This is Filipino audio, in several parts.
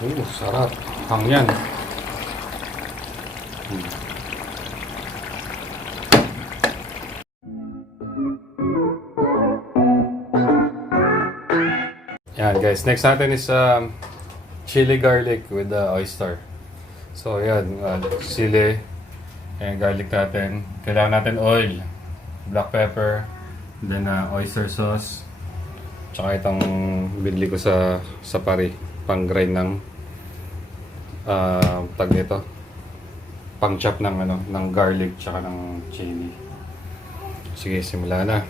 Sarap. Hangyan. Yan guys, next natin is chili garlic with the oyster. So yan, sili and garlic natin. Kailangan natin oil, black pepper, then oyster sauce, tsaka itong binili ko sa pari, pang grind ng tag nito, pang chop ng ng garlic tsaka ng chili. Sige, simula na.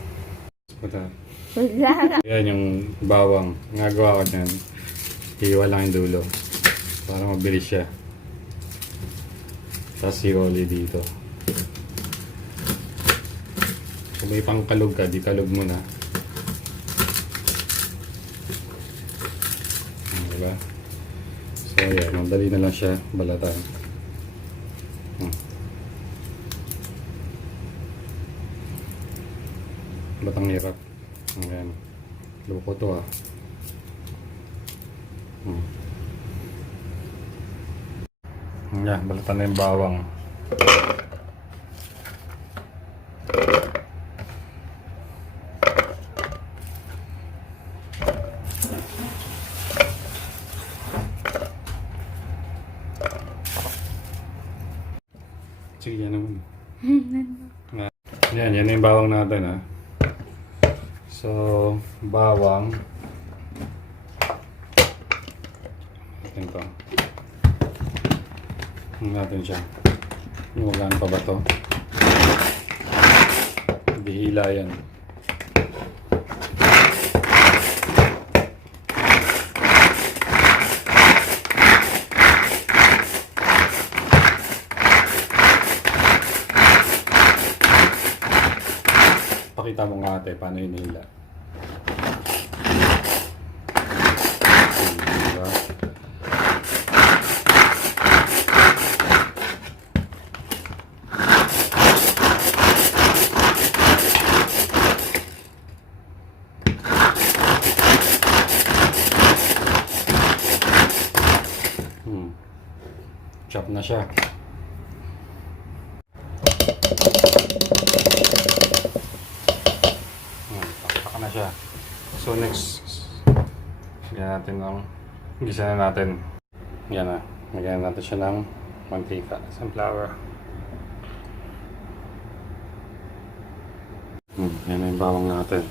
Yan yung bawang. Nagawa ko dyan. Hiwa lang yung dulo. Para mabilis siya. Tapos hiwali dito. Kung may pangkalog ka, di kalog mo na. Diba? So yan, madali na lang siya balatan. Batang hirap. Ayan. Loko to Ayan, balatan na yung bawang. Sige, yan naman. Yan na yung bawang natin So, bawang. Ito. Natin siya. Magano pa ba to? Hindi hila yan. Pakita mo nga ate, paano yun hila. Diba? Chop na siya. Pakpak na siya. So next, lagyan natin ng gisa na natin. Yan na. Lagyan natin siya ng mantika, sunflower. Yan na yung bawang natin.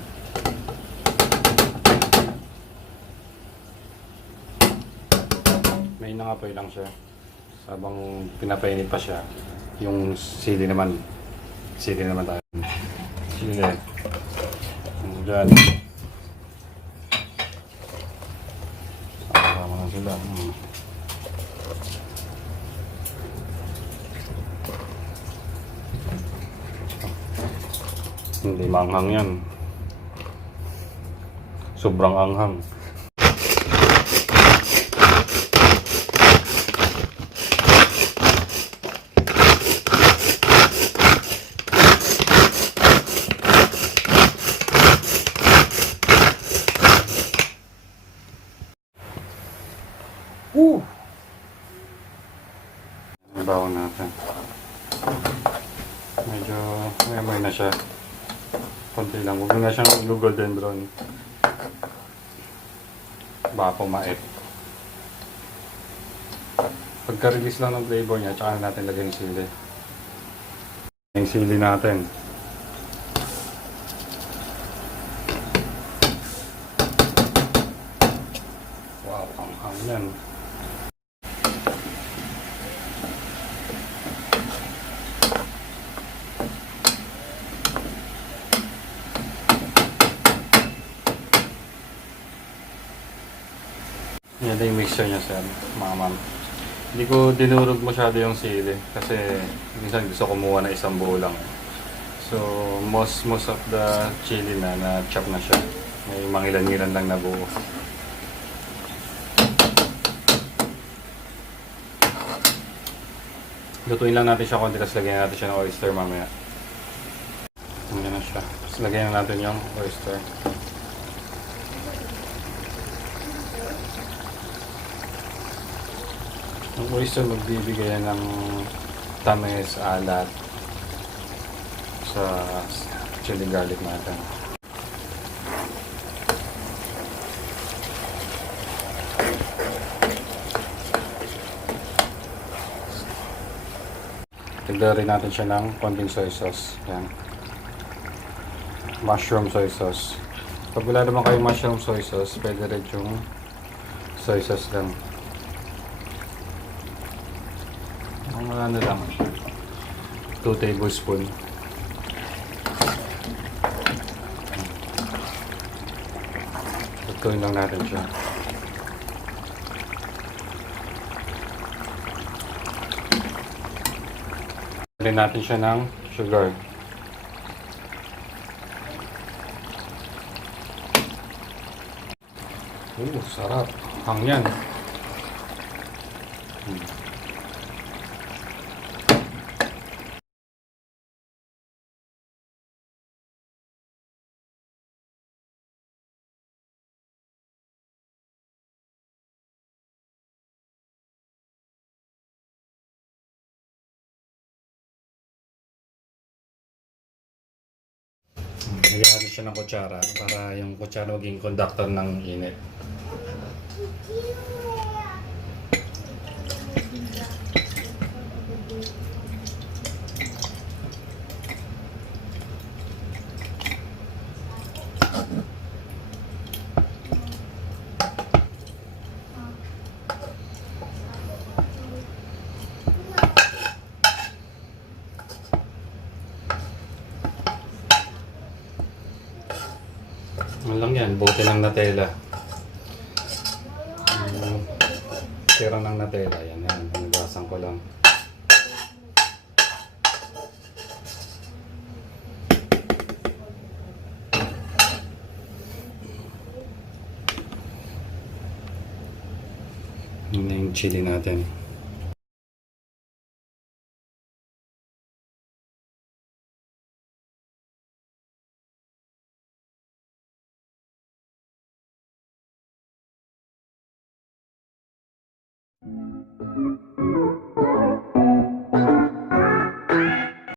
May nangapoy lang siya. Habang pinapainit pa siya, yung sili naman tayo. Sili. Diyan. Sama na sila. Hindi manghang yan. Sobrang anghang. Yung bawang natin. Medyo may na siya. Konti lang. Huwag na siyang golden brown. Baka pumait. Pagka-release lang ng flavor niya, tsaka natin lagyan yung sili. Yung sili natin. Wow, ang yan. Yan na yung mixture niya, sir, mga ma'am. Hindi ko dinurog masyado yung sili kasi minsan gusto kumuha na isang buo lang. So, most of the chili na chop na siya. May mangilan-ngilan lang na buo. Lutuin lang natin siya konti, tapos lagyan natin siya ng oyster mamaya. Ganyan na siya. Tapos lagyan na natin yung oyster. Ang oyster magbibigay yan ng tamis, alat sa chili garlic natin. Tignan rin natin siya ng konting soy sauce. Yan. Mushroom soy sauce. Pag wala naman kayong mushroom soy sauce, pwede rin yung soy sauce lang. Ang ano lang, 2 tablespoon. Tutuin lang natin siya. Lagyan natin siya ng sugar. Sarap. Hangyan. Lagyan natin siya ng kutsara para yung kutsara maging conductor ng init. Ano lang yan, bote ng Nutella. Tira ng Nutella, yan. Panigasan ko lang. Yun na yung chili natin.